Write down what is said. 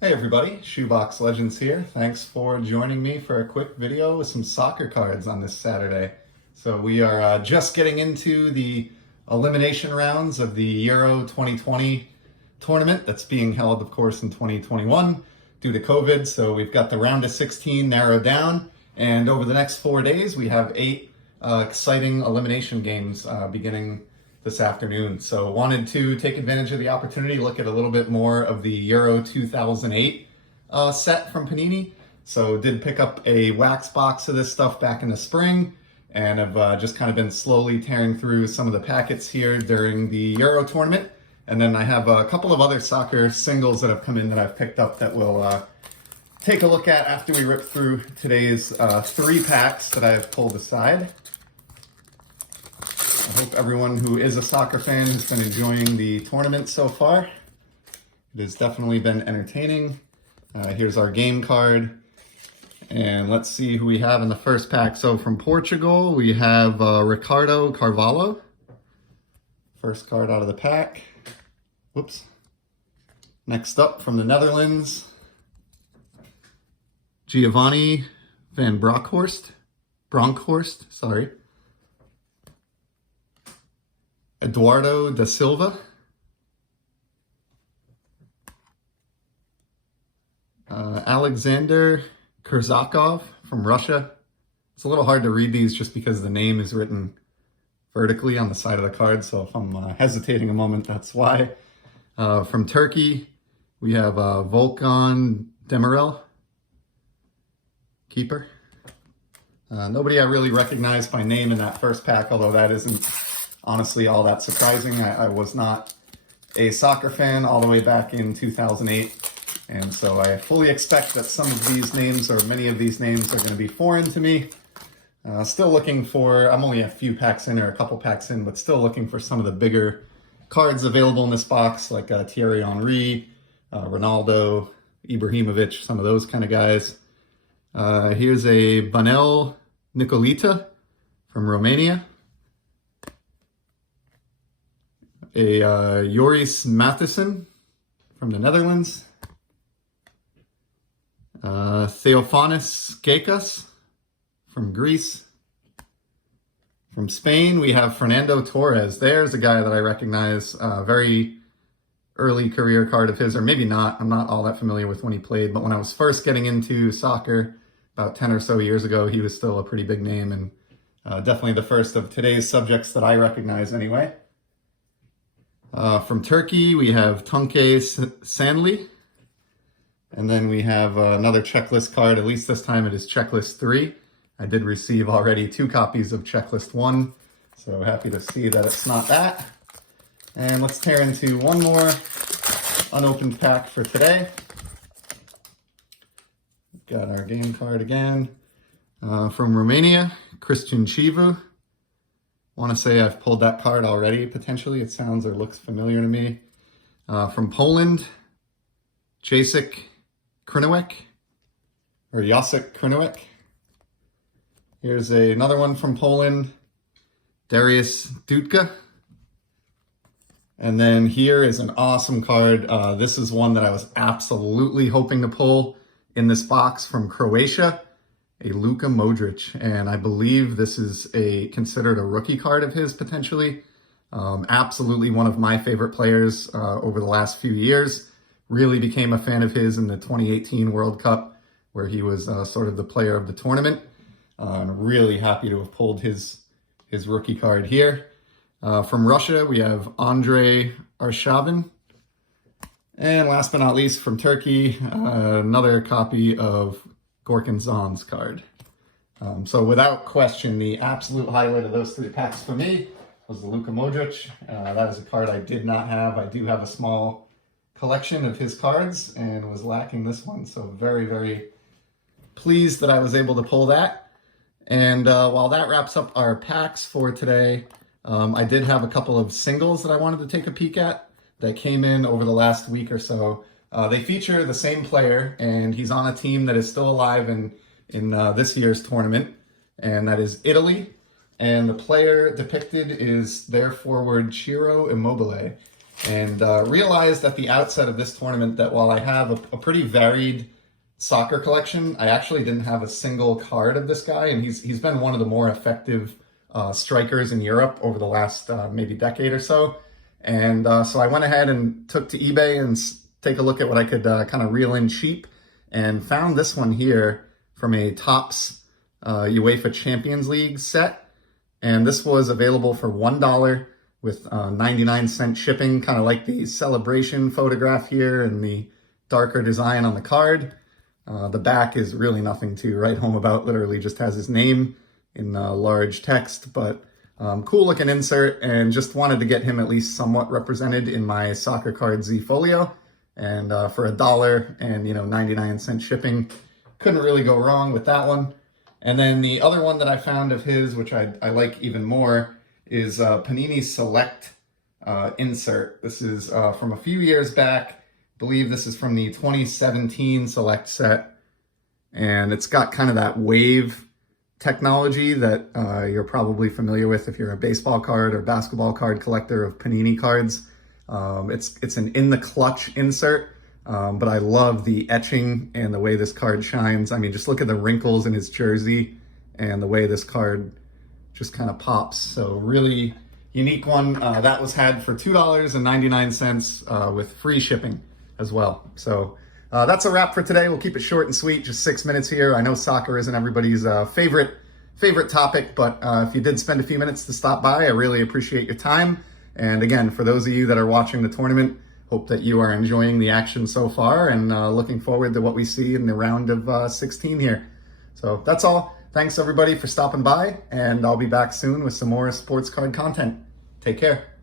Hey everybody, Shoebox Legends here. Thanks for joining me for a quick video with some soccer cards on this Saturday. So we are just getting into the elimination rounds of the Euro 2020 tournament that's being held, of course, in 2021 due to COVID. So we've got the round of 16 narrowed down, and over the next 4 days we have 8 exciting elimination games beginning this afternoon. So wanted to take advantage of the opportunity, look at a little bit more of the Euro 2008 set from Panini. So did pick up a wax box of this stuff back in the spring, and I've just kind of been slowly tearing through some of the packets here during the Euro tournament. And then I have a couple of other soccer singles that have come in that I've picked up that we'll take a look at after we rip through today's 3 packs that I have pulled aside. I hope everyone who is a soccer fan has been enjoying the tournament so far. It has definitely been entertaining. Here's our game card. And let's see who we have in the first pack. So from Portugal, we have Ricardo Carvalho. First card out of the pack. Whoops. Next up from the Netherlands, Giovanni van Bronckhorst, sorry. Eduardo da Silva, Alexander Kurzakov from Russia. It's a little hard to read these just because the name is written vertically on the side of the card, so if I'm hesitating a moment, that's why. From Turkey, we have Volkan Demirel, keeper. Nobody I really recognized by name in that first pack, although that isn't honestly all that surprising. I was not a soccer fan all the way back in 2008, and so I fully expect that some of these names, or many of these names, are going to be foreign to me. Still looking for, I'm only a few packs in, or a couple packs in, but still looking for some of the bigger cards available in this box, like Thierry Henry, Ronaldo, Ibrahimovic, some of those kind of guys. Here's a Banel Nicolita from Romania. A Joris Matheson from the Netherlands. Theophanis Gekas from Greece. From Spain, we have Fernando Torres. There's a guy that I recognize, very early career card of his, or maybe not. I'm not all that familiar with when he played, but when I was first getting into soccer about 10 or so years ago, he was still a pretty big name, and definitely the first of today's subjects that I recognize anyway. From Turkey, we have Tunke Sandli. And then we have another checklist card. At least this time it is checklist 3. I did receive already 2 copies of checklist 1. So happy to see that it's not that. And let's tear into one more unopened pack for today. Got our game card again. From Romania, Christian Chivu. Want to say I've pulled that card already, potentially. It sounds or looks familiar to me. From Poland, Jacek Krynewek, or Jacek Krynewek. Here's another one from Poland, Darius Dutka. And then here is an awesome card. This is one that I was absolutely hoping to pull in this box from Croatia. A Luka Modric, and I believe this is considered a rookie card of his, potentially. Absolutely one of my favorite players over the last few years. Really became a fan of his in the 2018 World Cup, where he was sort of the player of the tournament. I'm really happy to have pulled his rookie card here. From Russia, we have Andrei Arshavin. And last but not least, from Turkey, another copy of Gorkin Zan's card. So without question, the absolute highlight of those 3 packs for me was the Luka Modric. That is a card I did not have. I do have a small collection of his cards and was lacking this one. So very, very pleased that I was able to pull that. And while that wraps up our packs for today, I did have a couple of singles that I wanted to take a peek at that came in over the last week or so. They feature the same player, and he's on a team that is still alive in this year's tournament, and that is Italy. And the player depicted is their forward Ciro Immobile. and realized at the outset of this tournament that while I have a pretty varied soccer collection, I actually didn't have a single card of this guy, and he's been one of the more effective strikers in Europe over the last maybe decade or so. And so I went ahead and took to eBay and take a look at what I could kind of reel in cheap, and found this one here from a Topps UEFA Champions League set. And this was available for $1 with 99-cent shipping, kind of like the celebration photograph here and the darker design on the card. The back is really nothing to write home about, literally just has his name in large text, but cool looking insert, and just wanted to get him at least somewhat represented in my Soccer Card Z Folio. And for $1 and 99-cent shipping, couldn't really go wrong with that one. And then the other one that I found of his, which I like even more, is Panini Select insert. This is from a few years back. I believe this is from the 2017 Select set. And it's got kind of that wave technology that you're probably familiar with if you're a baseball card or basketball card collector of Panini cards. It's an in the clutch insert, but I love the etching and the way this card shines. I mean, just look at the wrinkles in his jersey and the way this card just kind of pops. So really unique one. That was had for $2.99 with free shipping as well. So that's a wrap for today. We'll keep it short and sweet, just 6 minutes here. I know soccer isn't everybody's favorite topic, but if you did spend a few minutes to stop by, I really appreciate your time. And again, for those of you that are watching the tournament, hope that you are enjoying the action so far, and looking forward to what we see in the round of 16 here. So that's all. Thanks everybody for stopping by, and I'll be back soon with some more sports card content. Take care.